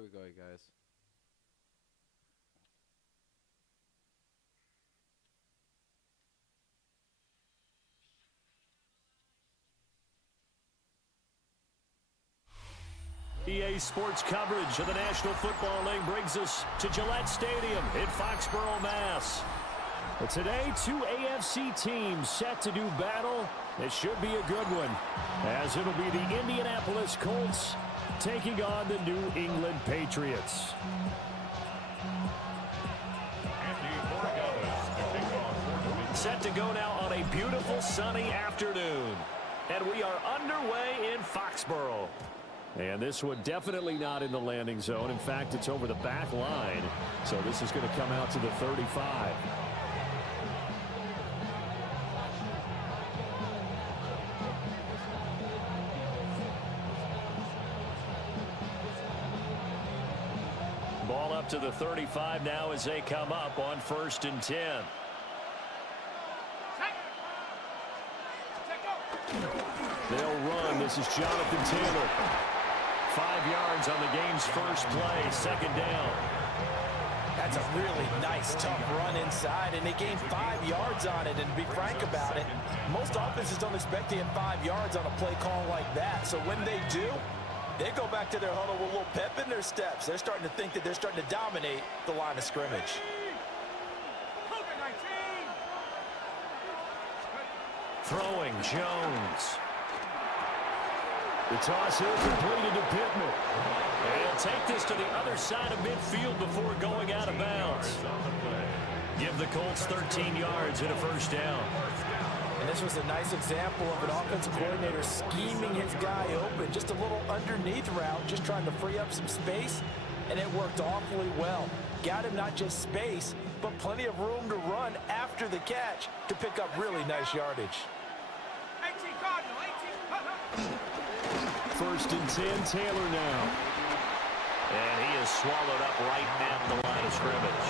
Here we go, you guys. EA Sports coverage of the National Football League brings us to Gillette Stadium in Foxborough, Mass. But today, two AFC teams set to do battle. It should be a good one, as it'll be the Indianapolis Colts taking on the New England Patriots. Set to go now on a beautiful sunny afternoon. And we are underway in Foxborough. And this one definitely not in the landing zone. In fact, it's over the back line. So this is going to come out to the 35. Ball up to the 35 now as they come up on 1st and 10. They'll run. This is Jonathan Taylor. 5 yards on the game's first play, 2nd down. That's a really nice, tough run inside, and they gained 5 yards on it. And to be frank about it, most offenses don't expect to get 5 yards on a play call like that. So when they do, they go back to their huddle with a little pep in their steps. They're starting to think that they're starting to dominate the line of scrimmage. Throwing, Jones. The toss here completed to Pittman. And he'll take this to the other side of midfield before going out of bounds. Give the Colts 13 yards and a 1st down. And this was a nice example of an offensive coordinator scheming his guy open. Just a little underneath route, just trying to free up some space, and it worked awfully well. Got him not just space, but plenty of room to run after the catch to pick up really nice yardage. 1st and 10, Taylor now. And he is swallowed up right at the line of scrimmage.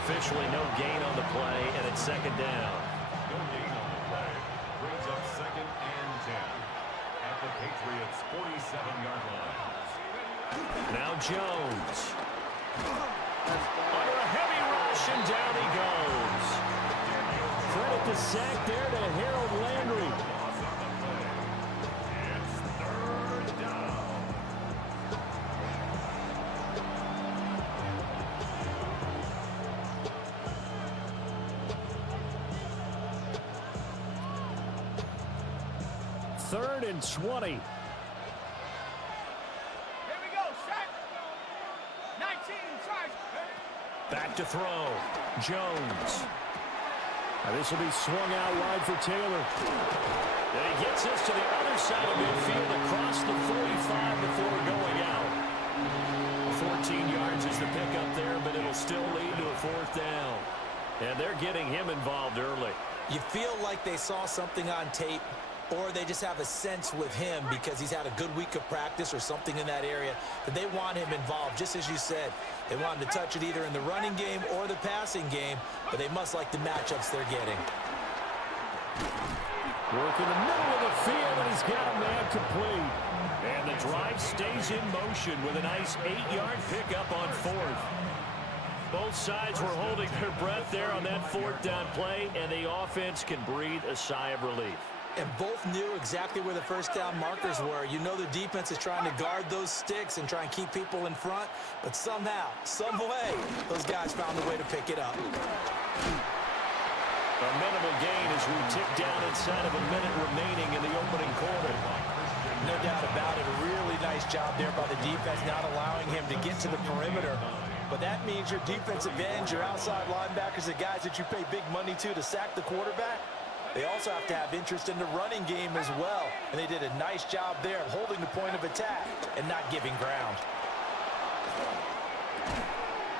Officially no gain on the play, and it's 2nd down. No gain on the play. Brings up 2nd and 10 at the Patriots' 47-yard line. Now Jones. Under a heavy rush, and down he goes. Credit the sack there to Harold Landry. It's 3rd down. Third and 20. Here we go, set. 19, charge. Back to throw. Jones. Now this will be swung out wide for Taylor. And he gets this to the other side of midfield across the 45 before going out. 14 yards is the pickup there, but it'll still lead to a 4th down. And they're getting him involved early. You feel like they saw something on tape, or they just have a sense with him because he's had a good week of practice or something in that area that they want him involved. Just as you said, they want him to touch it either in the running game or the passing game, but they must like the matchups they're getting. Work in the middle of the field, and he's got a man complete. And the drive stays in motion with a nice 8-yard pickup on 4th. Both sides were holding their breath there on that 4th down play, and the offense can breathe a sigh of relief. And both knew exactly where the 1st down markers were. You know the defense is trying to guard those sticks and try and keep people in front, but somehow, some way, those guys found a way to pick it up. A minimal gain as we tick down inside of a minute remaining in the opening quarter. No doubt about it. A really nice job there by the defense, not allowing him to get to the perimeter. But that means your defensive ends, your outside linebackers, the guys that you pay big money to sack the quarterback, they also have to have interest in the running game as well. And they did a nice job there of holding the point of attack and not giving ground.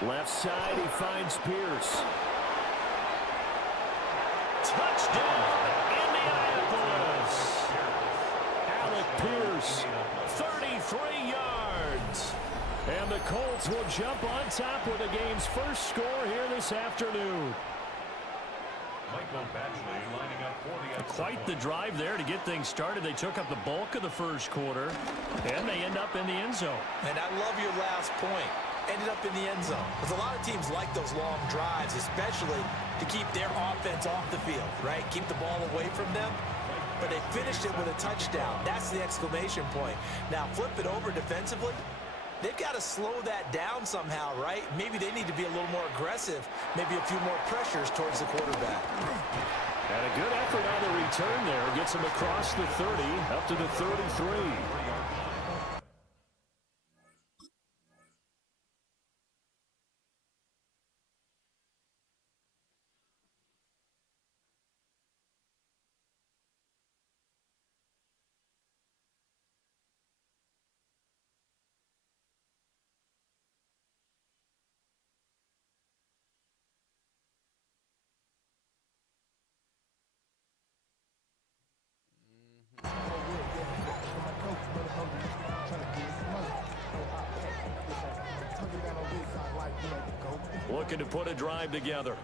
Left side, he finds Pierce. Touchdown, Indianapolis. Alec Pierce, 33 yards. And the Colts will jump on top with the game's first score here this afternoon. Quite the drive there to get things started. They took up the bulk of the first quarter, and they end up in the end zone. And I love your last point. Ended up in the end zone. Because a lot of teams like those long drives, especially to keep their offense off the field, right? Keep the ball away from them. But they finished it with a touchdown. That's the exclamation point. Now, flip it over defensively. They've got to slow that down somehow, right? Maybe they need to be a little more aggressive. Maybe a few more pressures towards the quarterback. And a good effort on the return there. Gets him across the 30, up to the 33. Looking to put a drive together.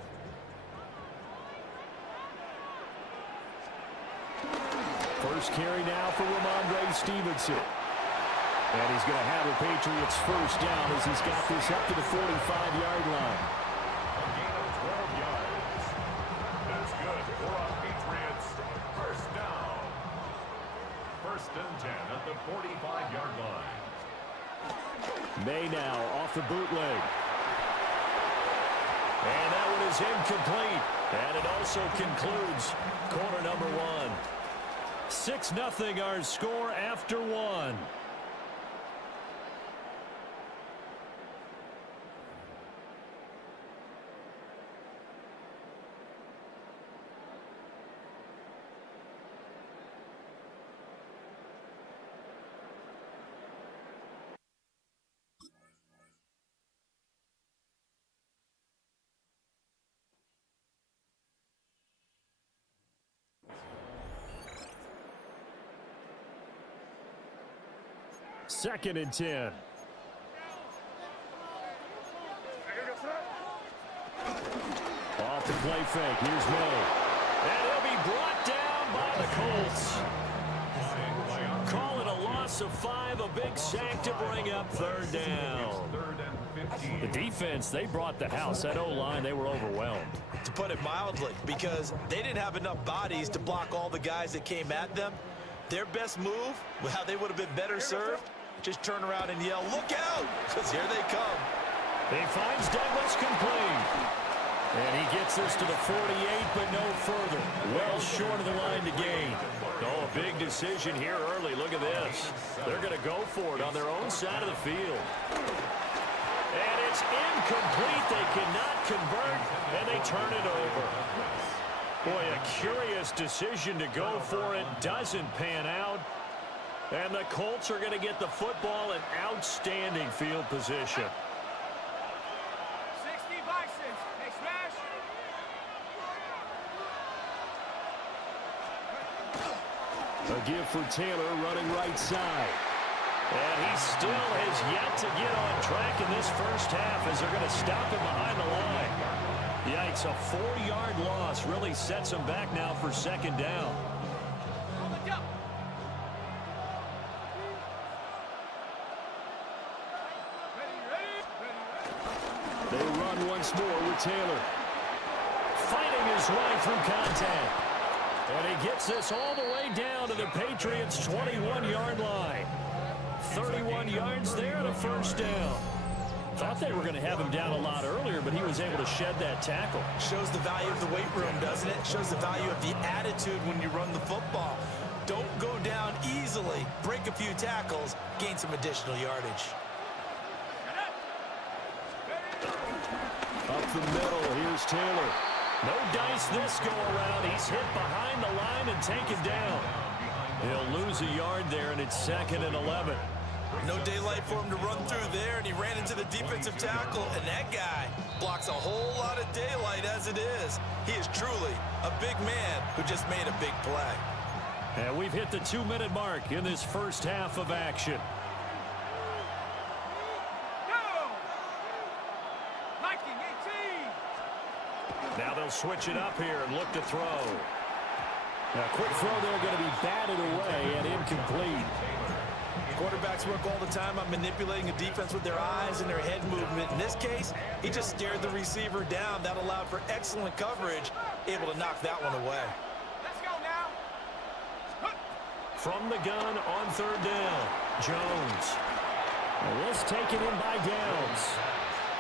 First carry now for Ramondre Stevenson. And he's going to have the Patriots first down as he's got this up to the 45-yard line. A gain of 12 yards. That's good for our Patriots. First down. First and 10 at the 45-yard line. May now off the bootleg. And that one is incomplete. And it also concludes quarter number one. 6-0 our score after one. Second and 10. Off the play fake. Here's May. And he'll be brought down by the Colts. Call it a loss of 5. A big sack to bring up third down. The defense, they brought the house. That O-line, they were overwhelmed. To put it mildly, because they didn't have enough bodies to block all the guys that came at them. Their best move, well, they would have been better served. Just turn around and yell, look out, because here they come. He finds Douglas complete. And he gets this to the 48, but no further. Well short of the line to gain. Oh, a big decision here early. Look at this. They're going to go for it on their own side of the field. And it's incomplete. They cannot convert, and they turn it over. Boy, a curious decision to go for it. Doesn't pan out. And the Colts are going to get the football in outstanding field position. 60 Bisons. Hey, smash. A give for Taylor running right side. And he still has yet to get on track in this first half as they're going to stop him behind the line. Yikes, a 4-yard loss really sets him back now for second down. They run once more with Taylor. Fighting his way through contact. And he gets this all the way down to the Patriots' 21-yard line. 31 yards there and a first down. Thought they were going to have him down a lot earlier, but he was able to shed that tackle. Shows the value of the weight room, doesn't it? Shows the value of the attitude when you run the football. Don't go down easily. Break a few tackles. Gain some additional yardage. Up the middle, here's Taylor. No dice this go around. He's hit behind the line and taken down. He'll lose a yard there, and it's 2nd and 11. No daylight for him to run through there, and he ran into the defensive tackle, and that guy blocks a whole lot of daylight as it is. He is truly a big man who just made a big play. And we've hit the 2-minute mark in this first half of action. Now they'll they'll switch it up here and look to throw. A quick throw there, going to be batted away and incomplete. Quarterbacks work all the time on manipulating a defense with their eyes and their head movement. In this case, he just stared the receiver down. That allowed for excellent coverage, able to knock that one away. Let's go now. From the gun on third down, Jones. And this taken in by Downs.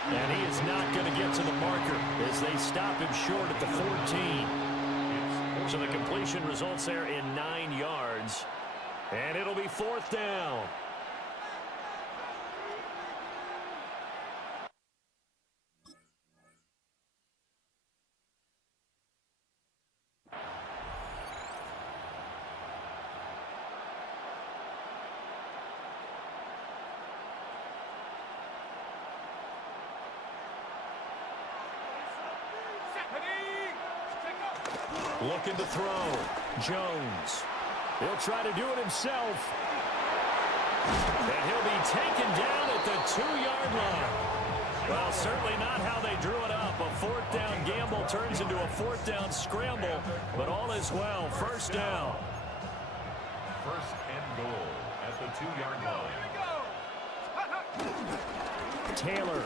And he is not going to get to the marker as they stop him short at the 14. So the completion results there in 9 yards. And it'll be fourth down. Looking to throw. Jones. He'll try to do it himself. And he'll be taken down at the 2-yard line. Well, certainly not how they drew it up. A fourth down gamble turns into a fourth down scramble, but all is well. First down. First and goal at the 2-yard line. Taylor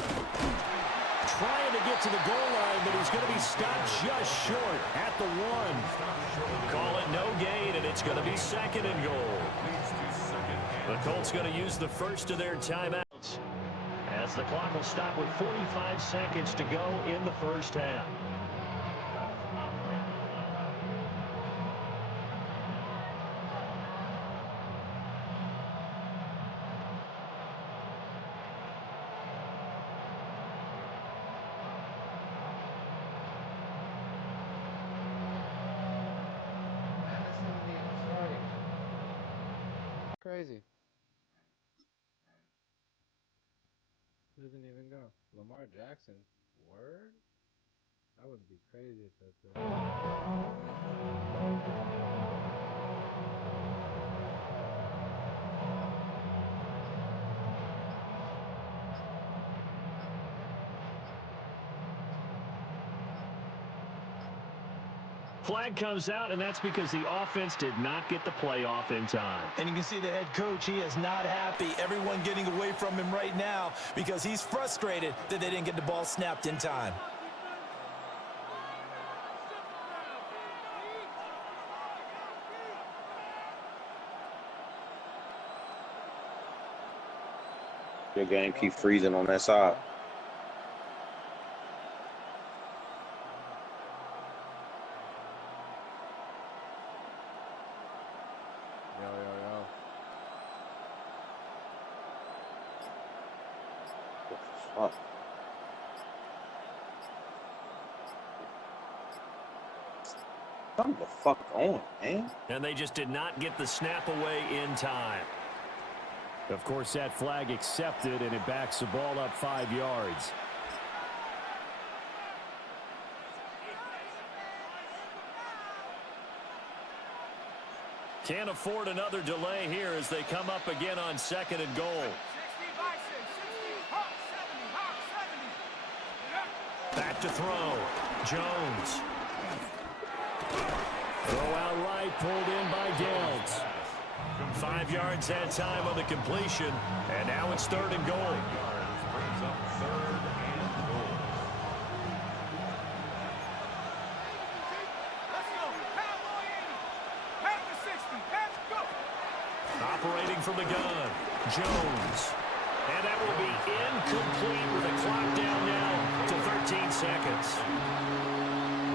trying to get to the goal line, but he's going to be stopped just short at the 1. Call it no gain, and it's going to be second and goal. The Colts going to use the first of their timeouts as the clock will stop with 45 seconds to go in the first half. Crazy. Doesn't even go. Lamar Jackson. Word? I wouldn't be crazy if that's Flag comes out, and that's because the offense did not get the play off in time. And you can see the head coach, he is not happy. Everyone getting away from him right now because he's frustrated that they didn't get the ball snapped in time. Your game keep freezing on that side. Come the fuck on, man. And they just did not get the snap away in time. Of course, that flag accepted, and it backs the ball up 5 yards. Can't afford another delay here as they come up again on second and goal. 60 by 6, 60, Hawk 70, Hawk 70. Back to throw. Jones. Throw out right, pulled in by Downs. 5 yards that time on the completion, and now it's third and goal. Brings up third and goal. Let's go. Cowboy 80. Pack the 60. Pack, go. Operating from the gun, Jones. And that will be incomplete with the clock down now to 13 seconds.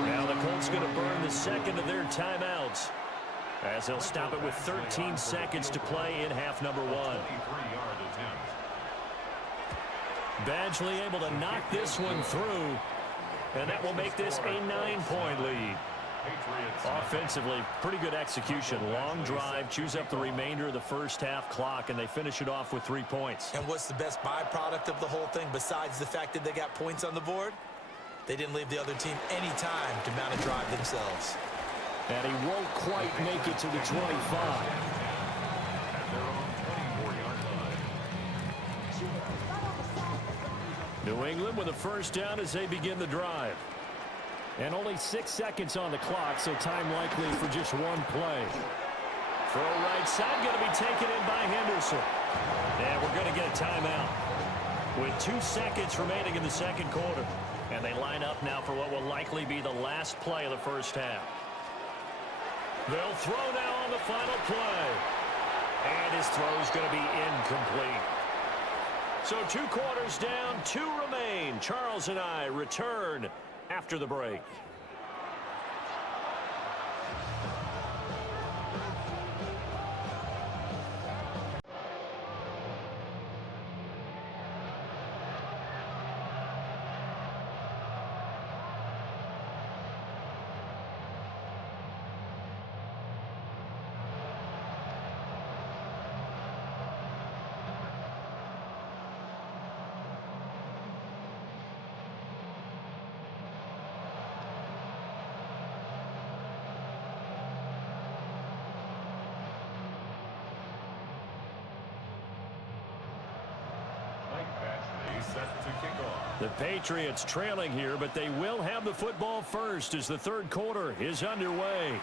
Now the Colts going to burn the second of their timeouts as they'll stop it with 13 seconds to play in half number 1. 23-yard attempt. Badgley able to knock this one through, and that will make this a 9-point lead. Patriots. Offensively, pretty good execution. Long drive, chews up the remainder of the first half clock, and they finish it off with 3 points. And what's the best byproduct of the whole thing besides the fact that they got points on the board? They didn't leave the other team any time to mount a drive themselves. And he won't quite make it to the 25. At their own 24-yard line. New England with a first down as they begin the drive. And only 6 seconds on the clock, so time likely for just one play. Throw right side, going to be taken in by Henderson. And we're going to get a timeout with 2 seconds remaining in the second quarter. And they line up now for what will likely be the last play of the first half. They'll throw now on the final play. And his throw is going to be incomplete. So 2 quarters down, 2 remain. Charles and I return after the break. Set to kick off. The Patriots trailing here, but they will have the football first as the third quarter is underway.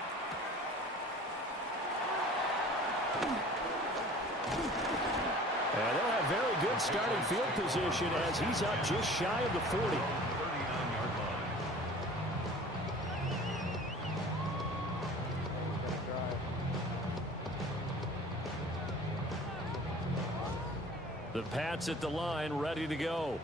And they'll have very good starting field position as he's up just shy of the 40. 39-yard line. The Pats at the line, ready to go.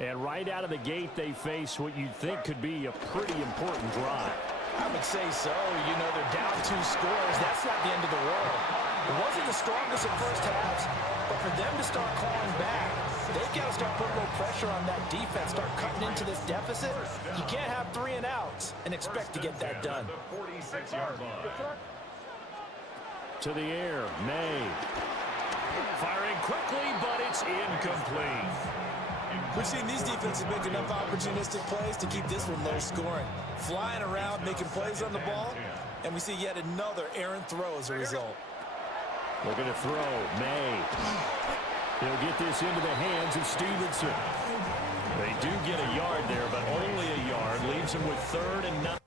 And right out of the gate, they face what you'd think could be a pretty important drive. I would say so. You know, they're down 2 scores. That's not the end of the world. It wasn't the strongest in first halves, but for them to start clawing back, they've got to start putting a little pressure on that defense, start cutting into this deficit. You can't have 3 and outs and expect to get that done. The 46-yard line. To the air, May. Firing quickly, but it's incomplete. We've seen these defenses make enough opportunistic plays to keep this one low scoring. Flying around, making plays on the ball, and we see yet another errant throw as a result. Looking to throw, May. He'll get this into the hands of Stevenson. They do get a yard there, but only a yard. Leaves him with 3rd and 9.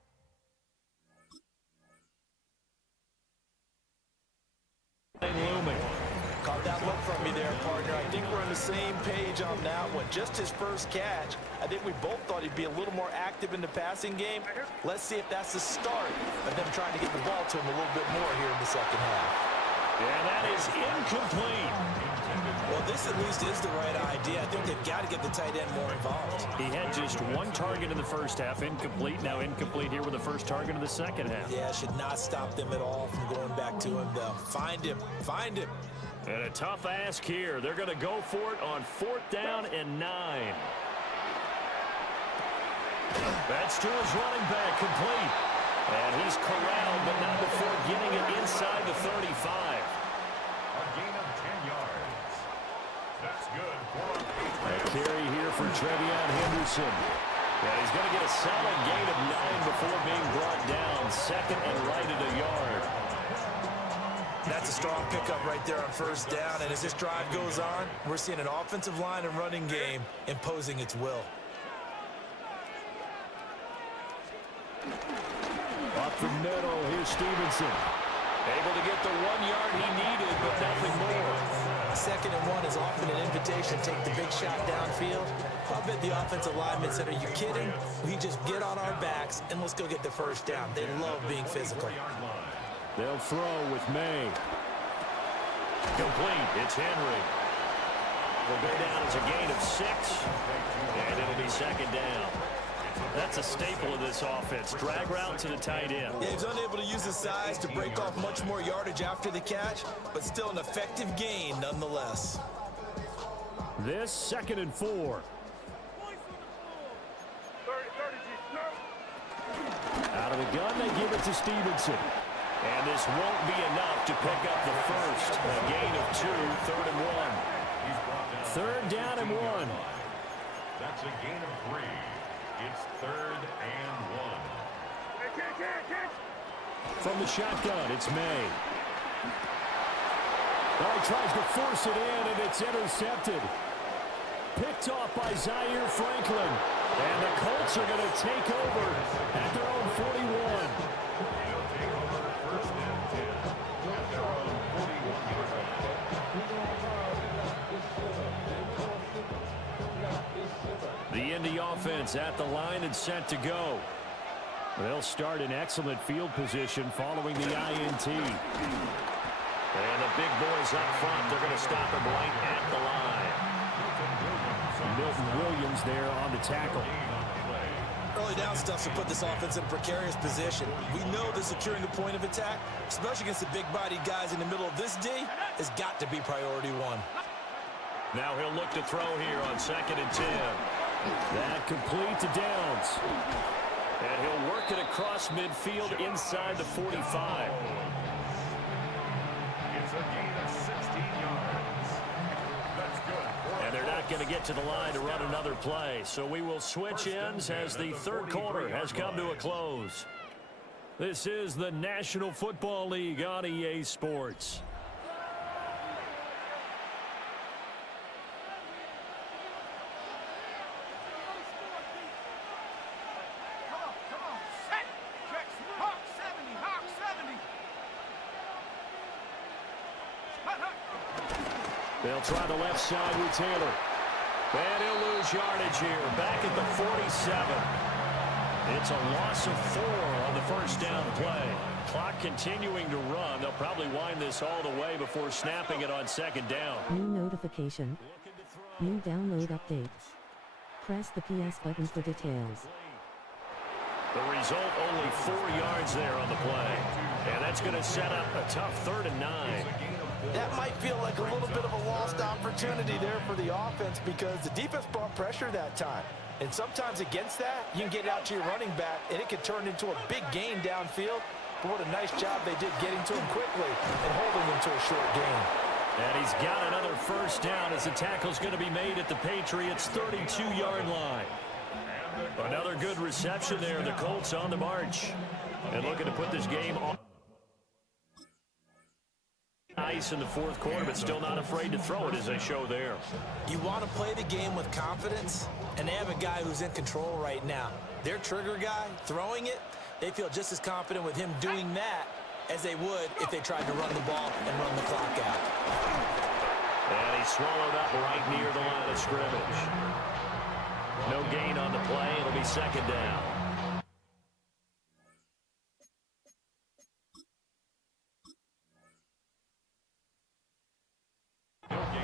Looming. Caught that look from me there, partner. I think we're on the same page on that one. Just his first catch. I think we both thought he'd be a little more active in the passing game. Let's see if that's the start of them trying to get the ball to him a little bit more here in the second half. And that is incomplete. Well, this at least is the right idea. I think they've got to get the tight end more involved. He had just 1 target in the first half, incomplete. Now incomplete here with the first target of the second half. Yeah, should not stop them at all from going back to him, though. Find him. Find him. And a tough ask here. They're going to go for it on 4th down and 9. That's to his running back, complete. And he's corralled, but not before getting it inside the 35. A gain of 10 yards. That's good for a A Patriots. carry here for Trevion Henderson. And he's going to get a solid gain of 9 before being brought down. 2nd and right at a yard. That's a strong pickup right there on 1st down. And as this drive goes on, we're seeing an offensive line and running game imposing its will. Up the middle, here's Stevenson. Able to get the 1 yard he needed, but nothing more. 2nd and 1 is often an invitation to take the big shot downfield. I'll bet the offensive lineman said, are you kidding? We just get on our backs and let's go get the 1st down. They love being physical. They'll throw with May. Complete. It's Henry. Will go down as a gain of 6. And it'll be 2nd down. That's a staple of this offense. Drag route to the tight end. Yeah, he's unable to use his size to break off much more yardage after the catch, but still an effective gain nonetheless. This 2nd and 4. Out of the gun, they give it to Stevenson. And this won't be enough to pick up the first. A gain of 2, 3rd and 1. 3rd down and 1. That's a gain of 3. It's 3rd and 1. From the shotgun, it's May. Oh, he tries to force it in, and it's intercepted. Picked off by Zaire Franklin. And the Colts are going to take over at their own 41. They'll take over first and 10 at their own 41-yard line. The Indy offense at the line and set to go. They'll start in excellent field position following the INT. And the big boys up front, they're going to stop him right at the line. Milton Williams there on the tackle. Early down stuff to put this offense in a precarious position. We know that securing the point of attack, especially against the big-bodied guys in the middle of this D, has got to be priority one. Now he'll look to throw here on 2nd and 10. That complete to Downs. And he'll work it across midfield inside the 45. It's a gain of 16 yards. That's good. And they're not going to get to the line to run another play. So we will switch ends as the third quarter has come to a close. This is the National Football League on EA Sports. They'll try the left side with Taylor. And he'll lose yardage here. Back at the 47. It's a loss of 4 on the first down play. Clock continuing to run. They'll probably wind this all the way before snapping it on 2nd down. New notification. New download update. Press the PS button for details. The result, only 4 yards there on the play. And that's going to set up a tough 3rd and 9. That might feel like a little bit of a lost opportunity there for the offense because the defense brought pressure that time. And sometimes against that, you can get out to your running back, and it can turn into a big gain downfield. But what a nice job they did getting to him quickly and holding him to a short gain. And he's got another first down as the tackle's going to be made at the Patriots' 32-yard line. Another good reception there. The Colts on the march. And looking to put this game on ice in the 4th quarter, but still not afraid to throw it as they show there. You want to play the game with confidence, and they have a guy who's in control right now. Their trigger guy, throwing it, they feel just as confident with him doing that as they would if they tried to run the ball and run the clock out. And he's swallowed up right near the line of scrimmage. No gain on the play. It'll be 2nd down.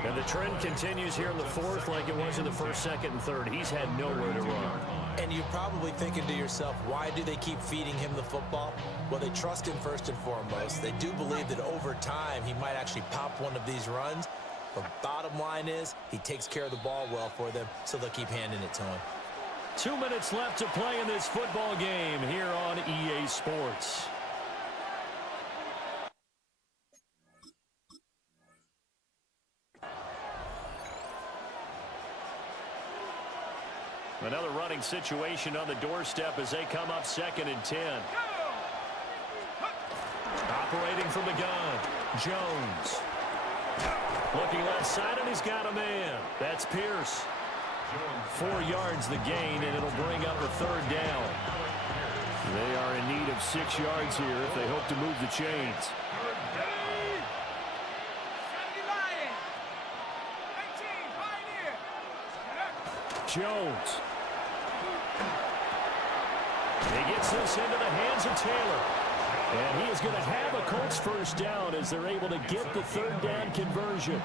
And the trend continues here in the 4th like it was in the 1st, 2nd, and 3rd. He's had nowhere to run. And you're probably thinking to yourself, why do they keep feeding him the football? Well, they trust him first and foremost. They do believe that over time he might actually pop one of these runs. But bottom line is he takes care of the ball well for them, so they'll keep handing it to him. 2 minutes left to play in this football game here on EA Sports. Another running situation on the doorstep as they come up 2nd and 10. Operating from the gun, Jones. Looking left side, and he's got a man. That's Pierce. 4 yards the gain, and it'll bring up a 3rd down. They are in need of 6 yards here if they hope to move the chains. Jones. He gets this into the hands of Taylor. And he is going to have a Colts first down as they're able to get the 3rd down conversion.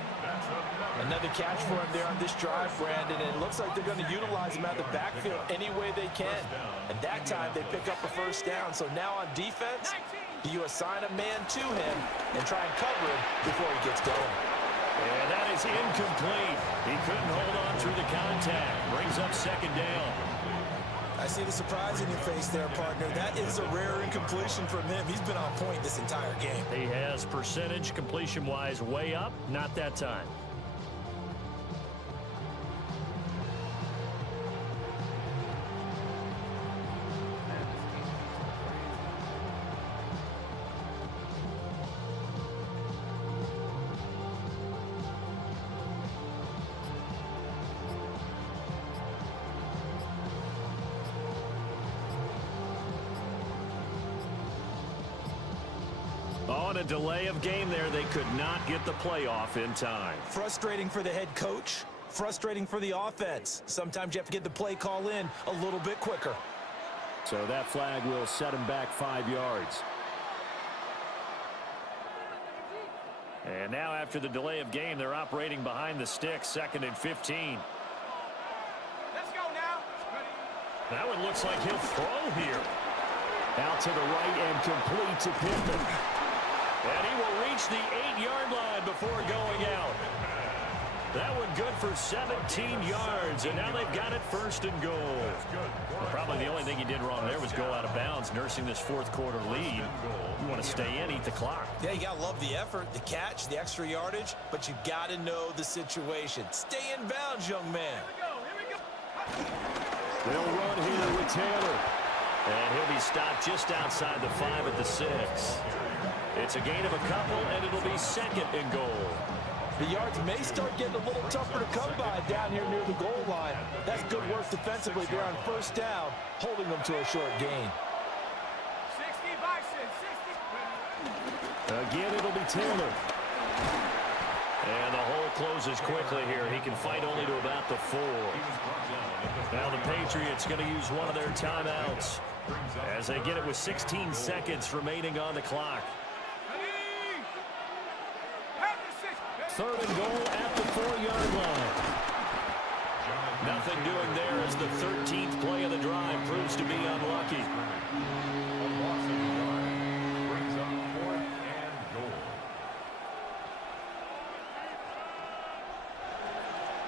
Another catch for him there on this drive, Brandon, and it looks like they're going to utilize him out of the backfield any way they can. And that time they pick up a first down. So now on defense, do you assign a man to him and try and cover him before he gets going? And that is incomplete. He couldn't hold on through the contact. Brings up 2nd down. I see the surprise in your face there, partner. That is a rare incompletion from him. He's been on point this entire game. He has percentage completion-wise way up. Not that time. on a delay of game there, they could not get the playoff in time. Frustrating for the head coach, frustrating for the offense. Sometimes you have to get the play call in a little bit quicker. So that flag will set him back 5 yards. And now after the delay of game, they're operating behind the sticks, 2nd and 15. Let's go now. Now it looks like he'll throw here. Out to the right and complete to Pittman. And he will reach the 8-yard line before going out. That one good for 17 yards, and now they've got it 1st and goal. Well, probably the only thing he did wrong there was go out of bounds, nursing this 4th quarter lead. You want to stay in, eat the clock. Yeah, you got to love the effort, the catch, the extra yardage, but you got to know the situation. Stay in bounds, young man. They'll run here with Taylor. And he'll be stopped just outside the 5 at the 6. It's a gain of a couple, and it'll be 2nd and goal. The yards may start getting a little tougher to come by down here near the goal line. That's good work defensively there on 1st down, holding them to a short gain. 60 Bison, 60. Again, it'll be Taylor. And the hole closes quickly here. He can fight only to about the 4. Now the Patriots going to use one of their timeouts as they get it with 16 seconds remaining on the clock. 3rd and goal at the 4-yard line. Nothing doing there as the 13th play of the drive proves to be unlucky. Brings up 4th and goal.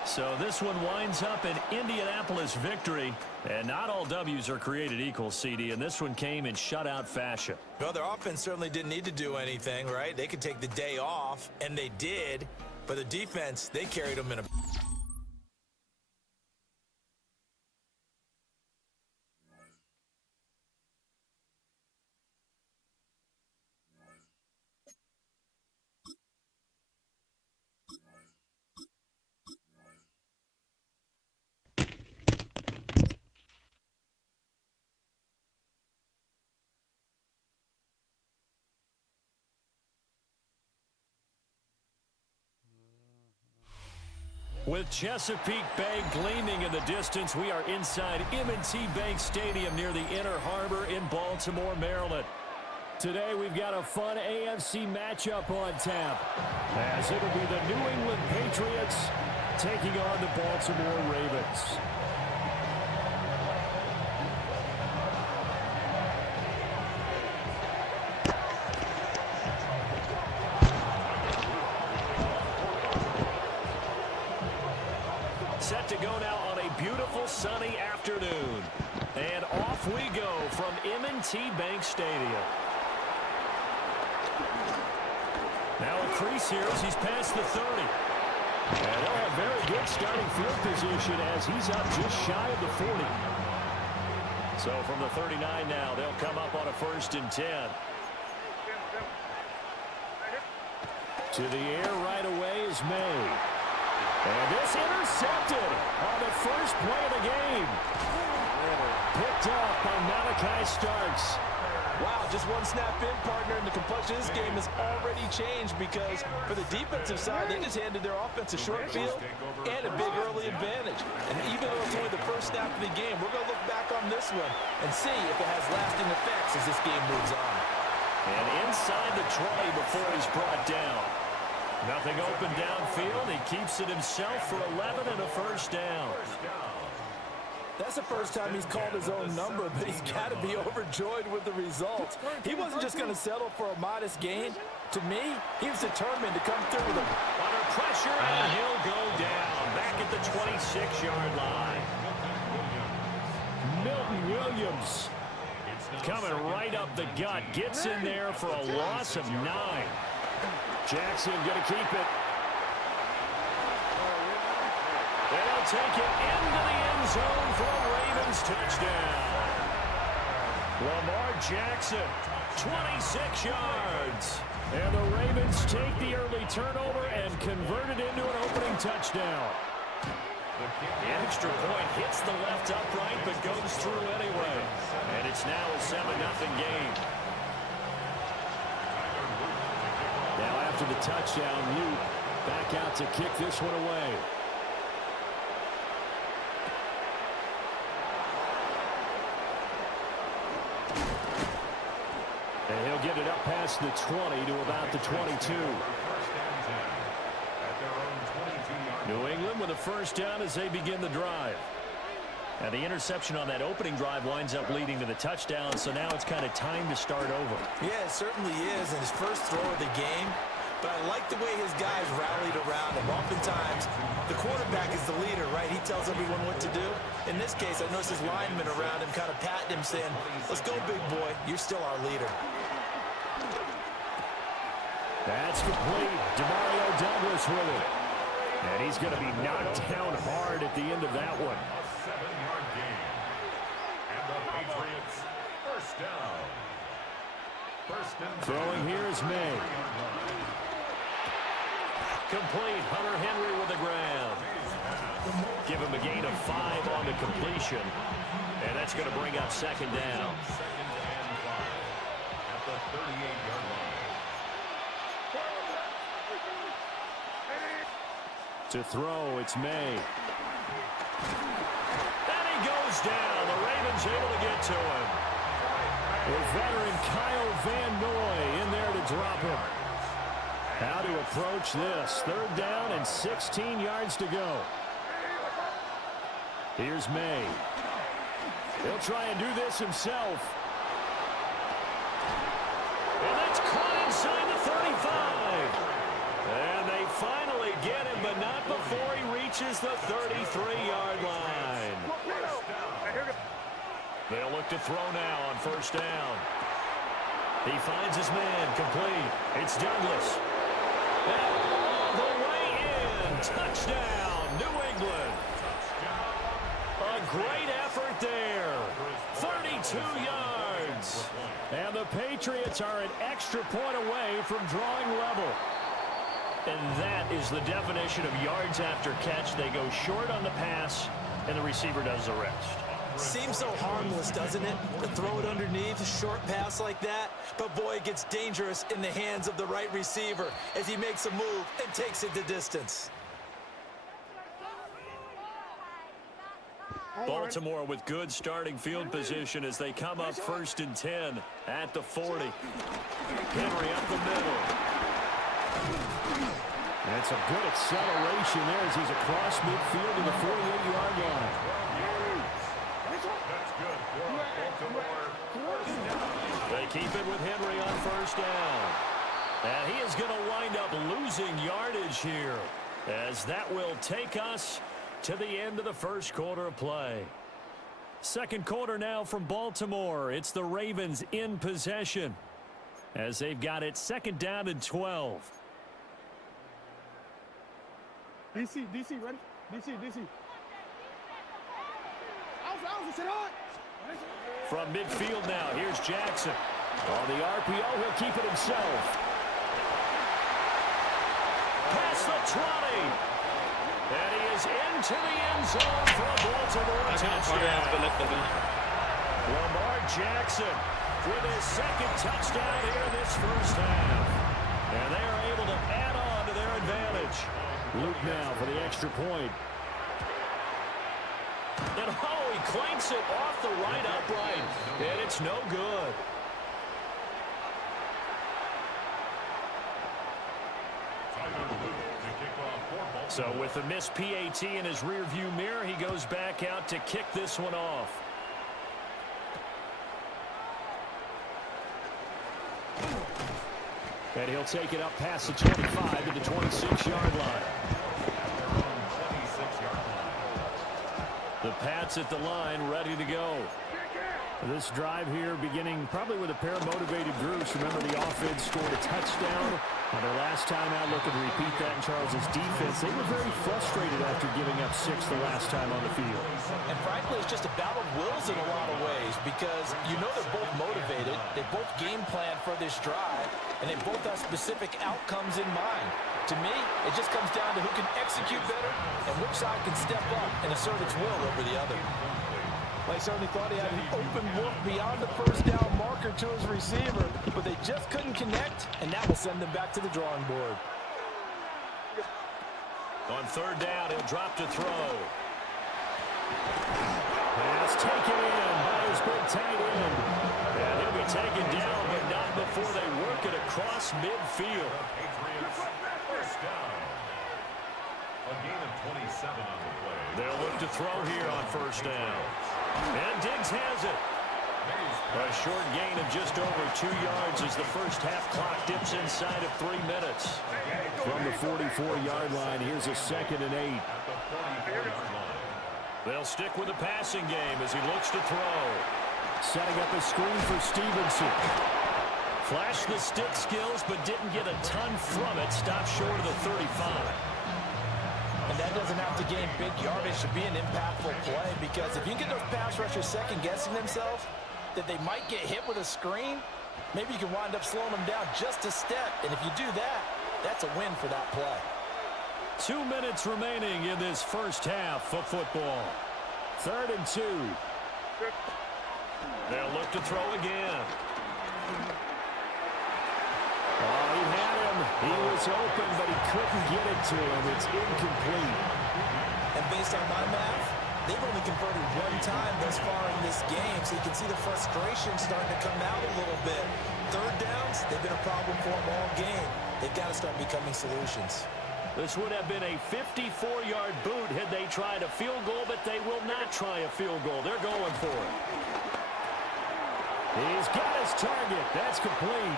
So this one winds up an Indianapolis victory. And not all W's are created equal, CD, and this one came in shutout fashion. Well, their offense certainly didn't need to do anything, right? They could take the day off, and they did. But the defense, they carried them in a... With Chesapeake Bay gleaming in the distance, we are inside M&T Bank Stadium near the Inner Harbor in Baltimore, Maryland. Today we've got a fun AFC matchup on tap, as it'll be the New England Patriots taking on the Baltimore Ravens. Set to go now on a beautiful sunny afternoon. And off we go from M&T Bank Stadium. Now a crease here as he's past the 30. And they'll have very good starting field position as he's up just shy of the 40. So from the 39 now, they'll come up on a 1st and 10. To the air right away is May. And this intercepted on the first play of the game. Picked off by Malachi Starks. Wow, just one snap in, partner, and the complexion of this game has already changed because for the defensive side, they just handed their offense a short field and a big early advantage. And even though it's only the first snap of the game, we're going to look back on this one and see if it has lasting effects as this game moves on. And inside the 20 before he's brought down. Nothing open downfield. He keeps it himself for 11 and a 1st down. That's the first time he's called his own number, but he's got to be overjoyed with the results. He wasn't just going to settle for a modest gain. To me, he was determined to come through with him. Under pressure, and he'll go down back at the 26-yard line. Milton Williams coming right up the gut. Gets in there for a loss of 9. Jackson going to keep it. They'll take it into the end zone for a Ravens touchdown. Lamar Jackson, 26 yards. And the Ravens take the early turnover and convert it into an opening touchdown. The extra point hits the left upright but goes through anyway. And it's now a 7-0 game. after the touchdown. Luke back out to kick this one away. And he'll get it up past the 20 to about the 22. New England with a first down as they begin the drive. And the interception on that opening drive winds up leading to the touchdown, so now it's kind of time to start over. Yeah, it certainly is, and his first throw of the game. But I like the way his guys rallied around him. Oftentimes, the quarterback is the leader, right? He tells everyone what to do. In this case, I noticed his linemen around him kind of patting him, saying, let's go, big boy. You're still our leader. That's complete. Demario Douglas with it. And he's going to be knocked down hard at the end of that one. A 7-yard gain. And the Patriots first down. First and 10. Throwing here is May. Complete. Hunter Henry with the grab. Give him a gain of 5 on the completion. And that's going to bring up second down. Second and 5 at the 38-yard line. To throw, it's May. And he goes down. The Ravens able to get to him. With veteran Kyle Van Noy in there to drop him. How to approach this. Third down and 16 yards to go. Here's May. He'll try and do this himself. And that's caught inside the 35. And they finally get him, but not before he reaches the 33-yard line. They'll look to throw now on first down. He finds his man, complete. It's Douglas. And all the way in. Touchdown, New England. A great effort there. 32 yards. And the Patriots are an extra point away from drawing level. And that is the definition of yards after catch. They go short on the pass, and the receiver does the rest. Seems so harmless, doesn't it? To throw it underneath, a short pass like that. But, boy, it gets dangerous in the hands of the right receiver as he makes a move and takes it the distance. Baltimore with good starting field position as they come up first and 10 at the 40. Henry up the middle. That's a good acceleration there as he's across midfield to the 48-yard line. That's good for Baltimore. They keep it with Henry on first down. And he is going to wind up losing yardage here as that will take us to the end of the first quarter of play. Second quarter now from Baltimore. It's the Ravens in possession as they've got it second down and 12. DC, ready? DC. Alpha, sit on. From midfield now, here's Jackson. On the RPO, he'll keep it himself. Past the 20. And he is into the end zone for a Baltimore touchdown. Lamar Jackson with his second touchdown here in this first half. And they are able to add on to their advantage. Luke now for the extra point. And oh, he clanks it off the right upright. And it's no good. So with the missed PAT in his rearview mirror, he goes back out to kick this one off. And he'll take it up past the 25 to the 26-yard line. The Pats at the line, ready to go. This drive here beginning probably with a pair of motivated groups. Remember, the offense scored a touchdown on their last time out, looking to repeat that in Charles's defense. They were very frustrated after giving up 6 the last time on the field. And frankly, it's just a battle of wills in a lot of ways because you know they're both motivated. They both game plan for this drive, and they both have specific outcomes in mind. To me, it just comes down to who can execute better and which side can step up and assert its will over the other. Well, he certainly thought he had an open look beyond the first down marker to his receiver, but they just couldn't connect, and that will send them back to the drawing board. On third down, he'll drop to throw. Pass taken in by his big tight end. And he'll be taken down, but not before they work it across midfield. Patriots, first down. A gain of 27 on the play. They'll look to throw here on first down. And Diggs has it. A short gain of just over 2 yards as the first half clock dips inside of 3 minutes. From the 44-yard line, here's a 2nd and 8. At the 44-yard line. They'll stick with the passing game as he looks to throw. Setting up a screen for Stevenson. Flashed the stick skills, but didn't get a ton from it. Stopped short of the 35. And that doesn't have to gain big yardage to be an impactful play, because if you get those pass rushers second-guessing themselves that they might get hit with a screen, maybe you can wind up slowing them down just a step. And if you do that, that's a win for that play. 2 minutes remaining in this first half of football. 3rd and 2. They'll look to throw again. Oh, he had him. He was open, but he couldn't get it to him. It's incomplete. And based on my math, they've only converted 1 time thus far in this game, so you can see the frustration starting to come out a little bit. Third downs, they've been a problem for them all game. They've got to start becoming solutions. This would have been a 54-yard boot had they tried a field goal, but they will not try a field goal. They're going for it. He's got his target. That's complete.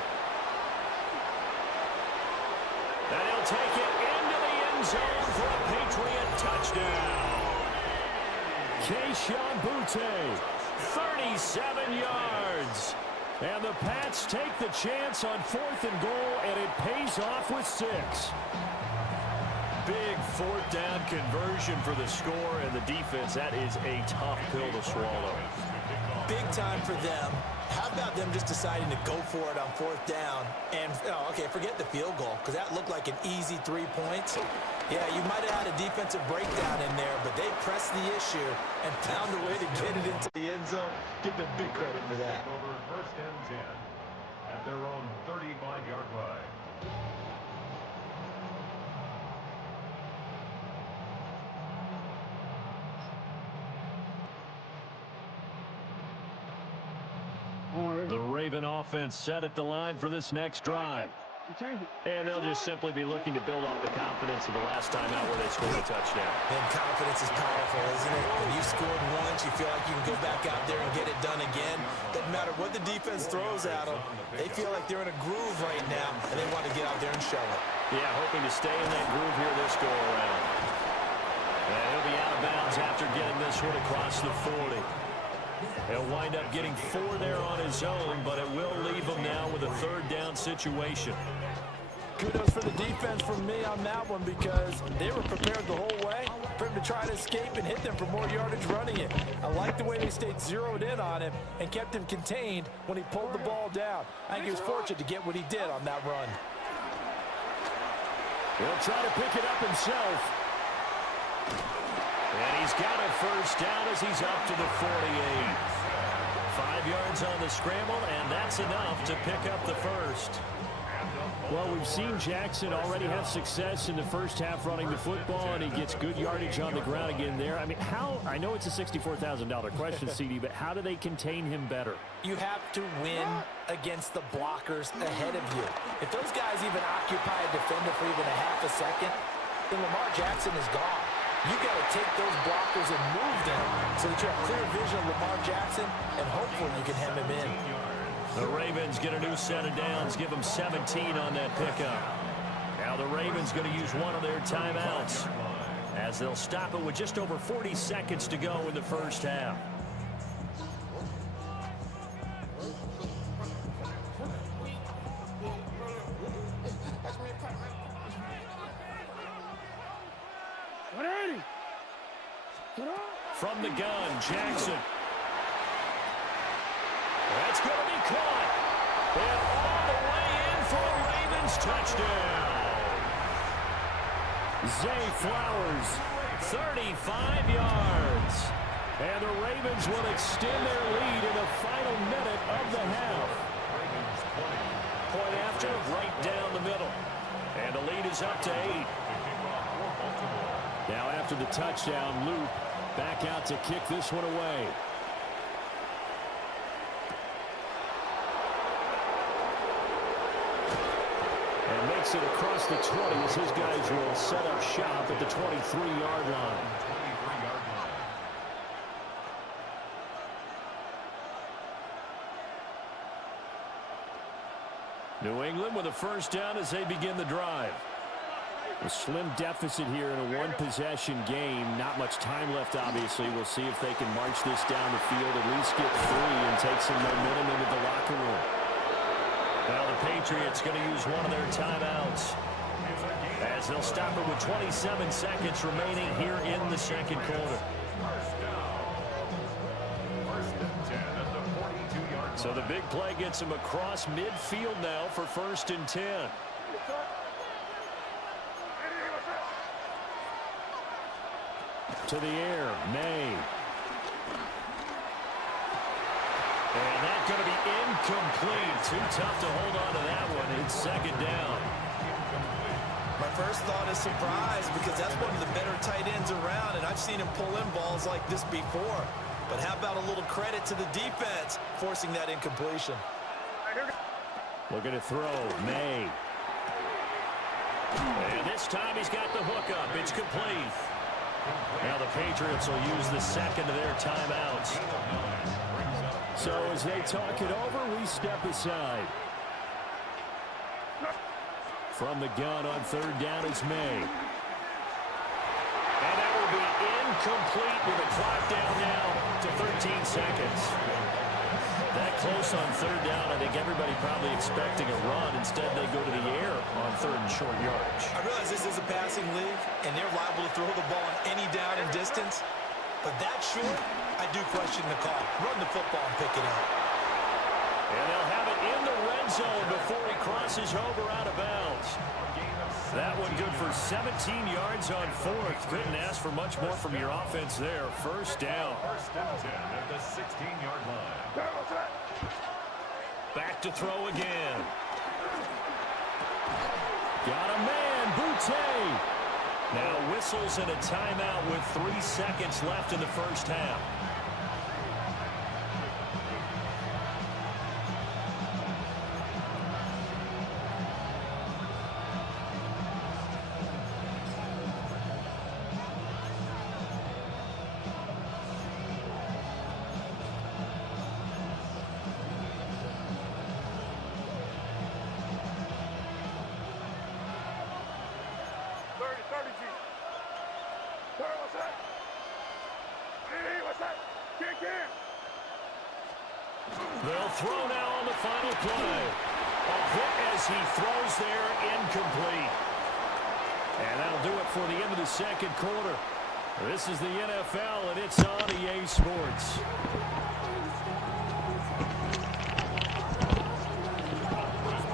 And he'll take it into the end zone for a Patriot touchdown. Keyshawn Boutte, 37 yards. And the Pats take the chance on 4th and goal, and it pays off with 6. Big 4th down conversion for the score, and the defense, that is a tough pill to swallow. Big time for them. How about them just deciding to go for it on 4th down? And, oh, okay, forget the field goal, because that looked like an easy 3 points. Yeah, you might have had a defensive breakdown in there, but they pressed the issue and found a way to get it into the end zone. Give them big credit for that. Over 1st and 10 at their own 35-yard line. The Raven offense set at the line for this next drive. And they'll just simply be looking to build off the confidence of the last time out where they scored a touchdown. And confidence is powerful, isn't it? When you scored once, you feel like you can go back out there and get it done again. Doesn't matter what the defense throws at them. They feel like they're in a groove right now, and they want to get out there and show it. Yeah, hoping to stay in that groove here this go-around. And he'll be out of bounds after getting this one across the 40. He'll wind up getting 4 there on his own, but it will leave him now with a 3rd down situation. Kudos for the defense from me on that one, because they were prepared the whole way for him to try to escape and hit them for more yardage running it. I like the way they stayed zeroed in on him and kept him contained when he pulled the ball down. I think he was fortunate to get what he did on that run. He'll try to pick it up himself. And he's got a 1st down as he's up to the 48. 5 yards on the scramble, and that's enough to pick up the 1st. Well, we've seen Jackson already have success in the first half running the football, and he gets good yardage on the ground again there. I mean, I know it's a $64,000 question, CD, but how do they contain him better? You have to win against the blockers ahead of you. If those guys even occupy a defender for even a half a second, then Lamar Jackson is gone. You got to take those blockers and move them so that you have clear vision of Lamar Jackson, and hopefully you can hem him in. The Ravens get a new set of downs, give them 17 on that pickup. Now the Ravens going to use one of their timeouts as they'll stop it with just over 40 seconds to go in the first half. From the gun, Jackson. That's going to be caught. And all the way in for a Ravens touchdown. Zay Flowers, 35 yards. And the Ravens will extend their lead in the final minute of the half. Point after, right down the middle. And the lead is up to 8. Now after the touchdown, Loop back out to kick this one away. And makes it across the 20 as his guys will set up shop at the 23-yard line. New England with a first down as they begin the drive. A slim deficit here in a one-possession game. Not much time left, obviously. We'll see if they can march this down the field, at least get 3 and take some momentum into the locker room. Now the Patriots going to use one of their timeouts as they'll stop it with 27 seconds remaining here in the second quarter. So the big play gets him across midfield now for 1st and 10. To the air, May. And that's going to be incomplete. Too tough to hold on to that one. It's 2nd down. My first thought is surprise because that's one of the better tight ends around, and I've seen him pull in balls like this before. But how about a little credit to the defense forcing that incompletion? Looking to throw, May. And this time he's got the hook up. It's complete. Now the Patriots will use the second of their timeouts. So as they talk it over, we step aside. From the gun on 3rd down is May. And that will be incomplete with the clock down now to 13 seconds. That close on 3rd down, I think everybody probably expecting a run. Instead, they go to the air on 3rd and short yardage. I realize this is a passing league, and they're liable to throw the ball on any down and distance. But that short, I do question the call. Run the football and pick it up. And they'll have it in the red zone before he crosses over out of bounds. That one good for 17 yards on 4th. Couldn't ask for much more from your offense there. 1st down. 1st and 10 at the 16-yard line. Back to throw again. Got a man, Boutte. Now whistles and a timeout with 3 seconds left in the first half. They'll throw now on the final play. A hit as he throws there, incomplete. And that'll do it for the end of the second quarter. This is the NFL, and it's on EA Sports.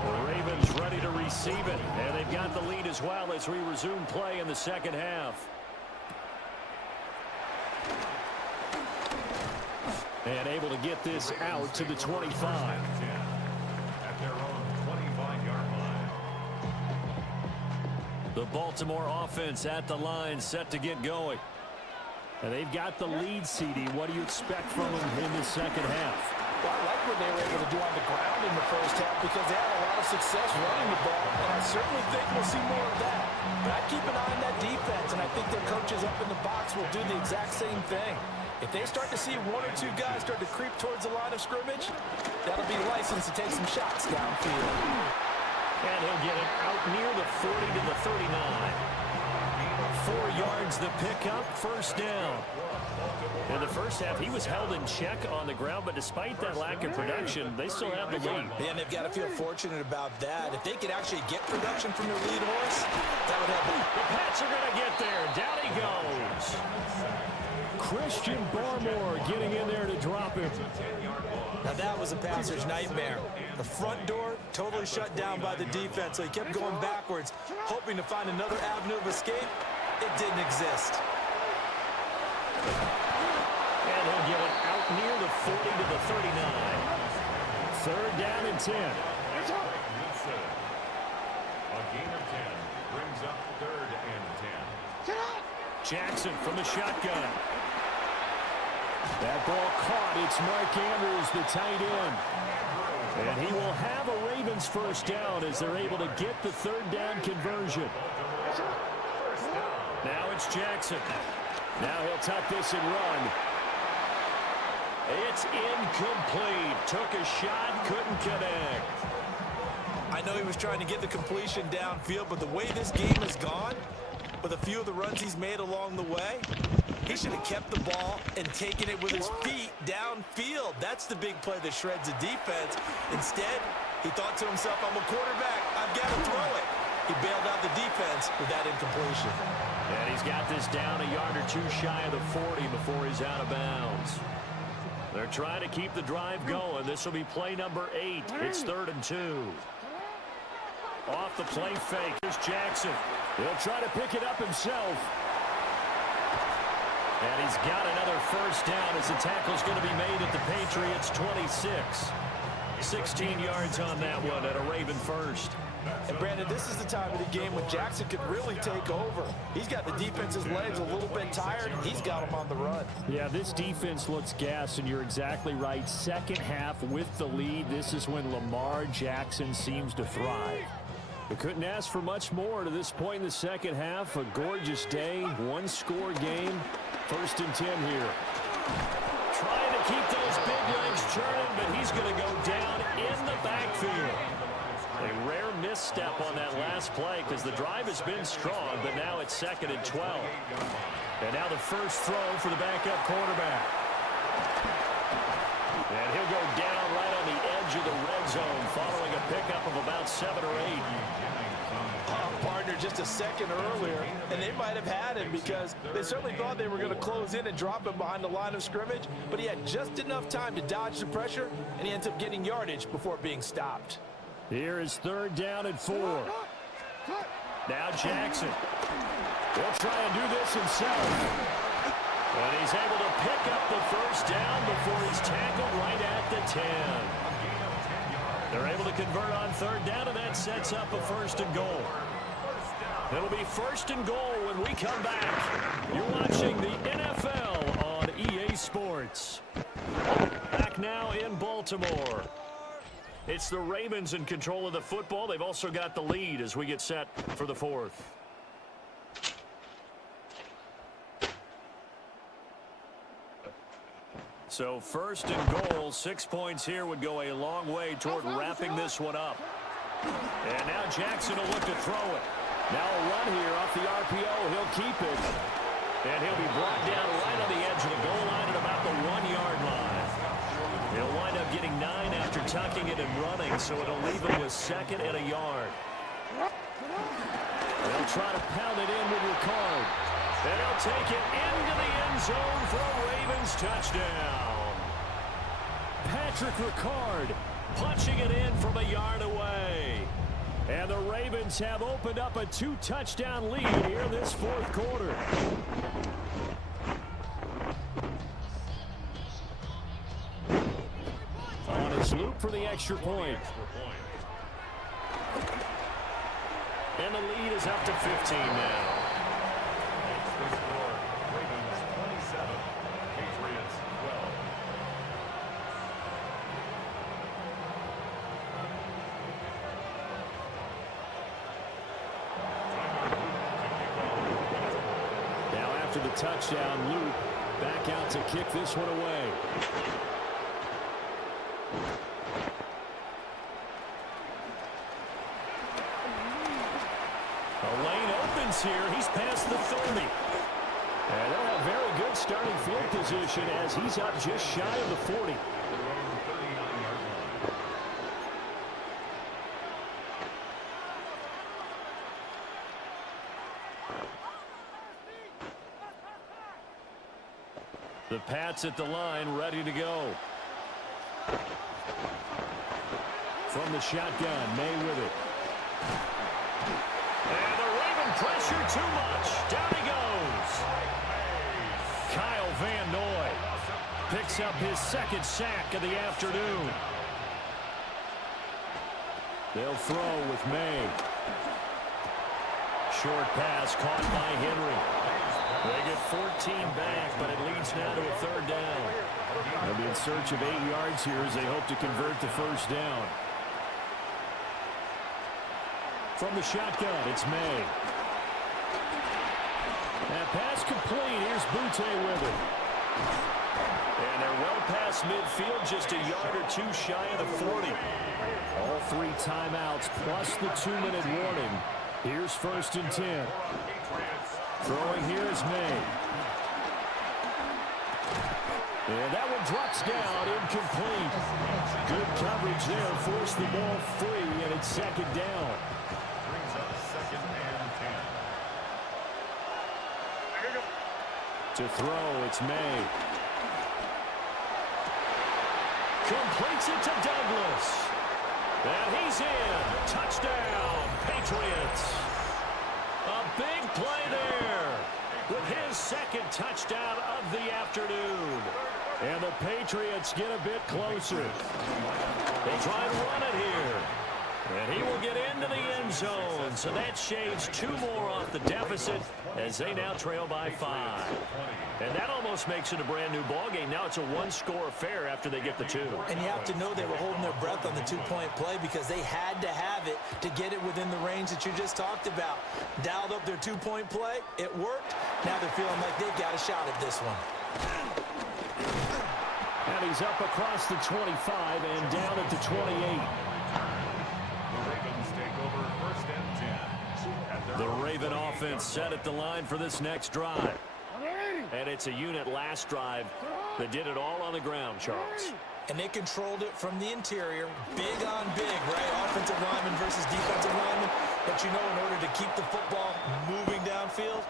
The Ravens ready to receive it, and they've got the lead as well as we resume play in the second half. And able to get this out to the 25. At their own 25-yard line. The Baltimore offense at the line, set to get going. And they've got the lead, CD. What do you expect from them in the second half? Well, I like what they were able to do on the ground in the first half because they had a lot of success running the ball, and I certainly think we'll see more of that. But I'd keep an eye on that defense, and I think their coaches up in the box will do the exact same thing. If they start to see 1 or 2 guys start to creep towards the line of scrimmage, that'll be license to take some shots downfield. And he'll get it out near the 40 to the 39. 4 yards the pickup, 1st down. In the first half, he was held in check on the ground, but despite that lack of production, they still have the lead. Yeah, and they've got to feel fortunate about that. If they could actually get production from their lead horse, that would help them. The Pats are going to get there. Down he goes. Christian Barmore getting in there to drop him. Now that was a passer's nightmare. The front door totally shut down by the defense, so he kept going backwards, hoping to find another avenue of escape. It didn't exist. And he'll get it out near the 40 to the 39. Third down and 10. A gain of 10 brings up third and 10. Jackson from the shotgun. That ball caught. It's Mark Andrews, the tight end. And he will have a Ravens first down as they're able to get the third down conversion. Now it's Jackson. Now he'll tuck this and run. It's incomplete. Took a shot, couldn't connect. I know he was trying to get the completion downfield, but the way this game has gone, with a few of the runs he's made along the way, he should have kept the ball and taken it with his feet downfield. That's the big play that shreds the defense. Instead, he thought to himself, I'm a quarterback, I've got to throw it. He bailed out the defense with that incompletion. And he's got this down a yard or two shy of the 40 before he's out of bounds. They're trying to keep the drive going. This will be play number 8. It's 3rd and 2. Off the play fake. Here's Jackson. He'll try to pick it up himself. And he's got another first down as the tackle's going to be made at the Patriots' 26. 16 yards on that one at a Raven first. And Brandon, this is the time of the game when Jackson could really take over. He's got the defense's legs a little bit tired. He's got them on the run. Yeah, this defense looks gassed, and you're exactly right. Second half with the lead, this is when Lamar Jackson seems to thrive. We couldn't ask for much more to this point in the second half. A gorgeous day, one-score game. 1st and 10 here. Trying to keep those big legs churning, but he's going to go down in the backfield. A rare misstep on that last play because the drive has been strong, but now it's 2nd and 12. And now the first throw for the backup quarterback. And he'll go down right on the edge of the red zone following a pickup of about 7 or 8. Partner just a second earlier, and they might have had him because they certainly thought they were going to close in and drop him behind the line of scrimmage, but he had just enough time to dodge the pressure, and he ends up getting yardage before being stopped. Here is 3rd down and 4. Now Jackson. He'll try and do this himself. And he's able to pick up the first down before he's tackled right at the 10. They're able to convert on 3rd down, and that sets up a 1st and goal. It'll be 1st and goal when we come back. You're watching the NFL on EA Sports. Back now in Baltimore. It's the Ravens in control of the football. They've also got the lead as we get set for the 4th. So 1st and goal, 6 points here would go a long way toward wrapping this one up. And now Jackson will look to throw it. Now a run here off the RPO. He'll keep it. And he'll be brought down right on the edge of the goal line at about the 1-yard line. He'll wind up getting 9 after tucking it and running, so it'll leave him with 2nd and a yard. They'll try to pound it in with Ricard. And he'll take it into the end zone for a Ravens touchdown. Patrick Ricard punching it in from a yard away. And the Ravens have opened up a 2-touchdown lead here this 4th quarter. On his loop for the extra point. And the lead is up to 15 now. Ravens 27, Patriots 12. Now after the touchdown, Luke back out to kick this one away. A lane opens here. He's past the 30. And they'll have very good starting field position as he's up just shy of the 40. The Pats at the line, ready to go. From the shotgun, May with it. And the Raven pressure too much. Down he goes. Kyle Van Noy. picks up his second sack of the afternoon. They'll throw with May. Short pass caught by Henry. They get 14 back, but it leads now to a third down. They'll be in search of 8 yards here as they hope to convert the first down. From the shotgun, it's May. That pass complete. Here's Butte with it. And they're well past midfield, just a yard or two shy of the 40. All 3 timeouts plus the 2-minute warning. Here's 1st and 10. Throwing here is May. And that one drops down, incomplete. Good coverage there, forced the ball free, and it's 2nd down. Brings up 2nd and 10. To throw, it's May. Completes it to Douglas. And he's in. Touchdown, Patriots. A big play there with his 2nd touchdown of the afternoon. And the Patriots get a bit closer. They'll try and run it here. And he will get into the end zone. So that shades 2 more off the deficit as they now trail by 5. And that almost makes it a brand new ball game. Now it's a 1-score affair after they get the 2. And you have to know they were holding their breath on the 2-point play because they had to have it to get it within the range that you just talked about. Dialed up their 2-point play. It worked. Now they're feeling like they've got a shot at this one. And he's up across the 25 and down at the 28. The Raven offense set at the line for this next drive. And it's a unit last drive that did it all on the ground, Charles. And they controlled it from the interior. Big on big, right? Offensive lineman versus defensive lineman. But you know, in order to keep the football moving downfield,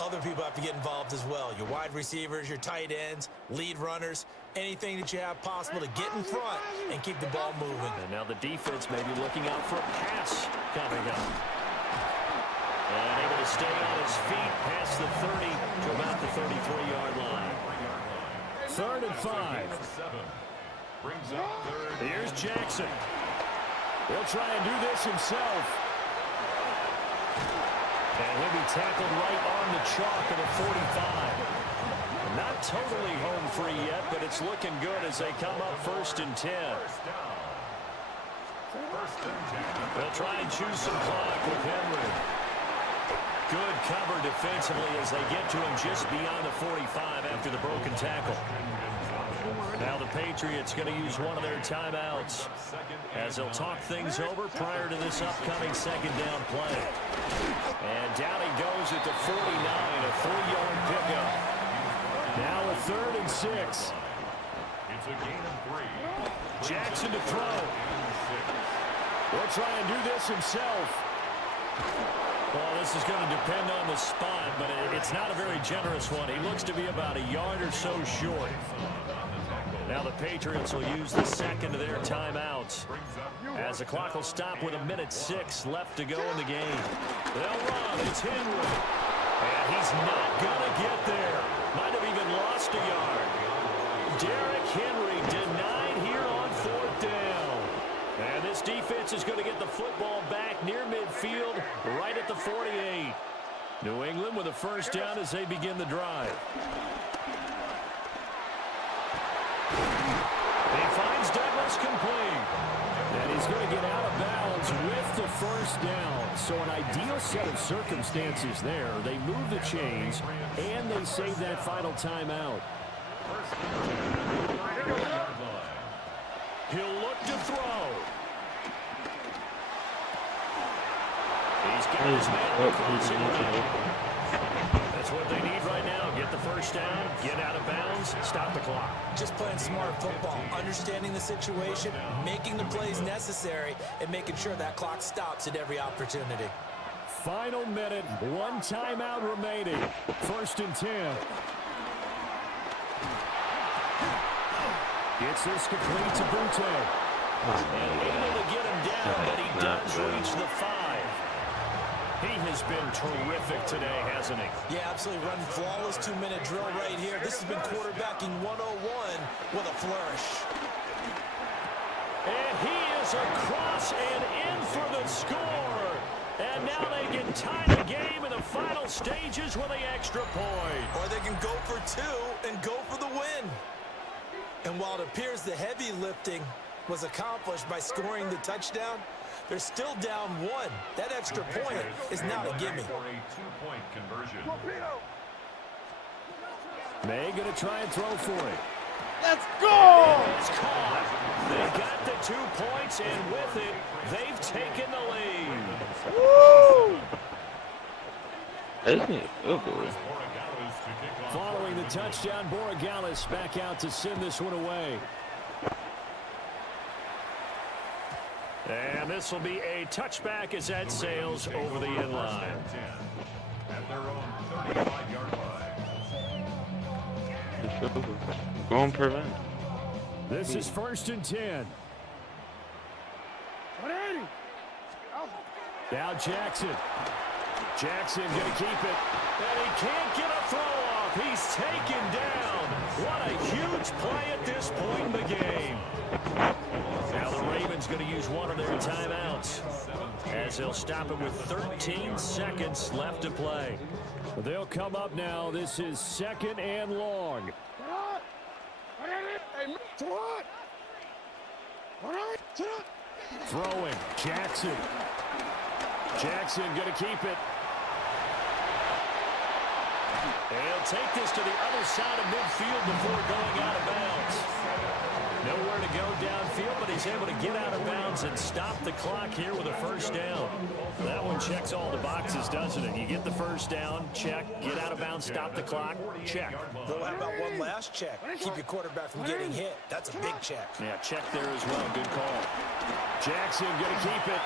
other people have to get involved as well. Your wide receivers, your tight ends, lead runners, anything that you have possible to get in front and keep the ball moving. And now the defense may be looking out for a pass coming up. And able to stay on his feet past the 30 to about the 33-yard line. 3rd and 5. Here's Jackson. He'll try and do this himself. And he'll be tackled right on the chalk of the 45. Not totally home free yet, but it's looking good as they come up 1st and 10. They'll try and choose some clock with Henry. Good cover defensively as they get to him just beyond the 45 after the broken tackle. Now the Patriots going to use one of their timeouts as they'll talk things over prior to this upcoming 2nd down play. And down he goes at the 49, a 3-yard pickup. Now a 3rd and 6. It's a gain of 3. Jackson to throw. He'll try and do this himself. Well, this is going to depend on the spot, but it's not a very generous one. He looks to be about a yard or so short. Now the Patriots will use the 2nd of their timeouts as the clock will stop with 1:06 left to go in the game. They'll run. It's Henry. And he's not going to get there. Might have even lost a yard. Derrick Henry denied here on 4th down. And this defense is going to get the football back near midfield, right at the 48. New England with a 1st down as they begin the drive. He finds Douglas complete. And he's going to get out of bounds with the 1st down. So an ideal set of circumstances there. They move the chains, and they save that final timeout. He'll look to throw. He's got his man across it. That's what they need right now. Get the 1st down, get out of bounds, stop the clock. Just playing smart football, understanding the situation, making the plays necessary, and making sure that clock stops at every opportunity. Final minute, 1 timeout remaining. 1st and 10. Gets this complete to Butte. And able to get him down, but he does reach the 5. He has been terrific today, hasn't he? Yeah, absolutely. Running flawless 2-minute drill right here. This has been quarterbacking 101 with a flourish. And he is across and in for the score. And now they can tie the game in the final stages with the extra point. Or they can go for 2 and go for the win. And while it appears the heavy lifting was accomplished by scoring the touchdown, they're still down 1. That extra point is not a gimme. For a 2-point conversion. May going to try and throw for it. Let's go! It's caught. They got the 2 points, and with it, they've taken the lead. Woo! Isn't it? Oh, boy. Following the touchdown, Borregales back out to send this one away. And this will be a touchback as that sails over the end line. At their own 35-yard line. Go on, prevent. This is 1st and 10. Now Jackson. Jackson going to keep it. And he can't get a throw off. He's taken down. What a huge play at this point in the game. Now the Ravens going to use one of their timeouts as they'll stop it with 13 seconds left to play. They'll come up now. This is 2nd and long. Throwing. Jackson. Jackson going to keep it. He'll take this to the other side of midfield before going out of bounds. Nowhere to go downfield, but he's able to get out of bounds and stop the clock here with a 1st down. That one checks all the boxes, doesn't it? You get the 1st down, check. Get out of bounds, stop the clock, check. Well, how about one last check? Keep your quarterback from getting hit. That's a big check. Yeah, check there as well. Good call. Jackson going to keep it.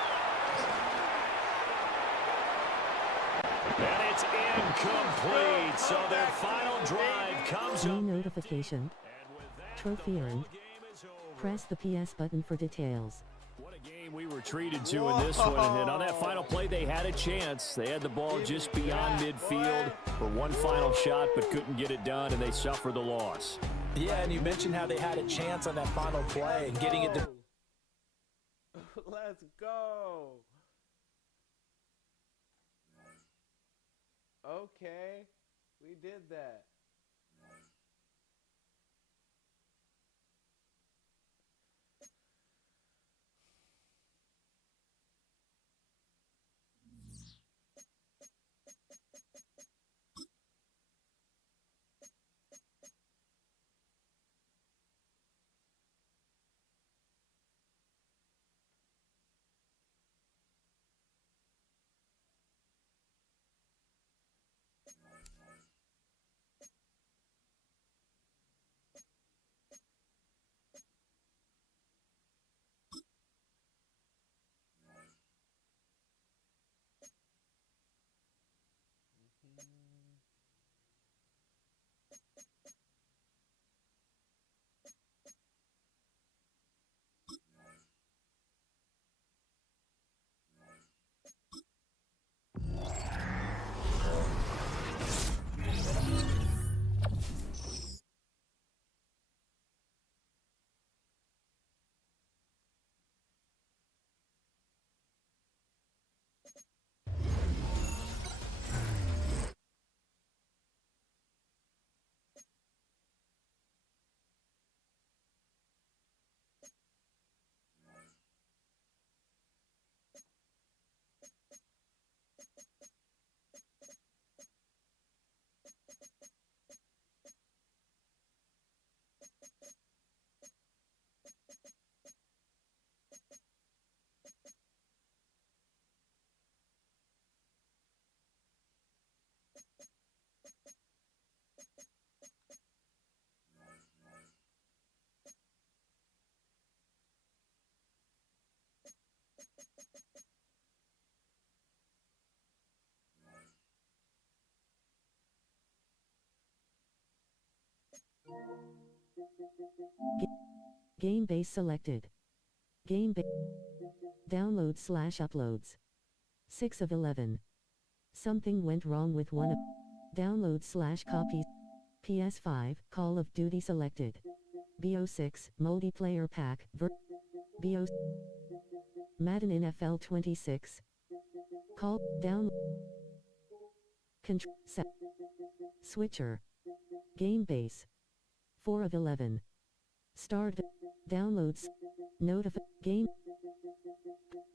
And it's incomplete. So their final drive comes No up. notification. Trophy earned. Press the PS button for details. What a game we were treated to in this one. And on that final play, they had a chance. They had the ball just beyond midfield for one final shot, but couldn't get it done, and they suffered the loss. Yeah, and you mentioned how they had a chance on that final play and getting it to... Let's go. Okay, we did that. Game base selected. Game base. Download/uploads. 6 of 11. Something went wrong with one of download/copy. PS5 Call of Duty selected. BO6 multiplayer pack BO Madden NFL 26 call down control set switcher game base 4 of 11 start downloads notify game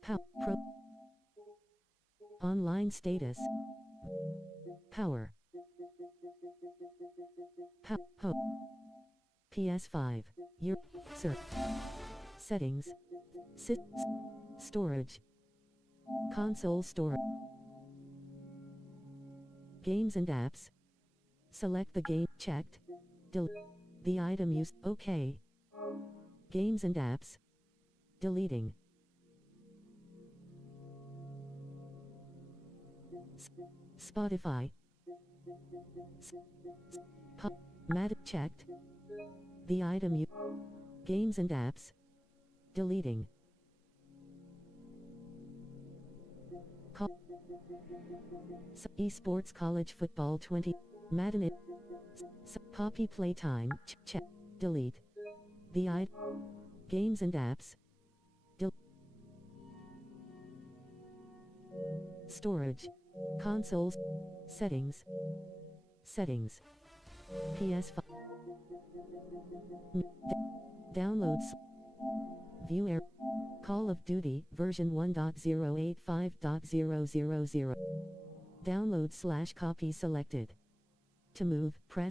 pro online status power PS5 your sir settings storage console storage games and apps select the game checked the item used okay games and apps deleting Spotify Madden checked the item you games and apps deleting esports college football 20 Madden Poppy playtime check delete the item games and apps storage consoles settings PS5 downloads view air Call of Duty version 1.085.000 download/copy selected to move press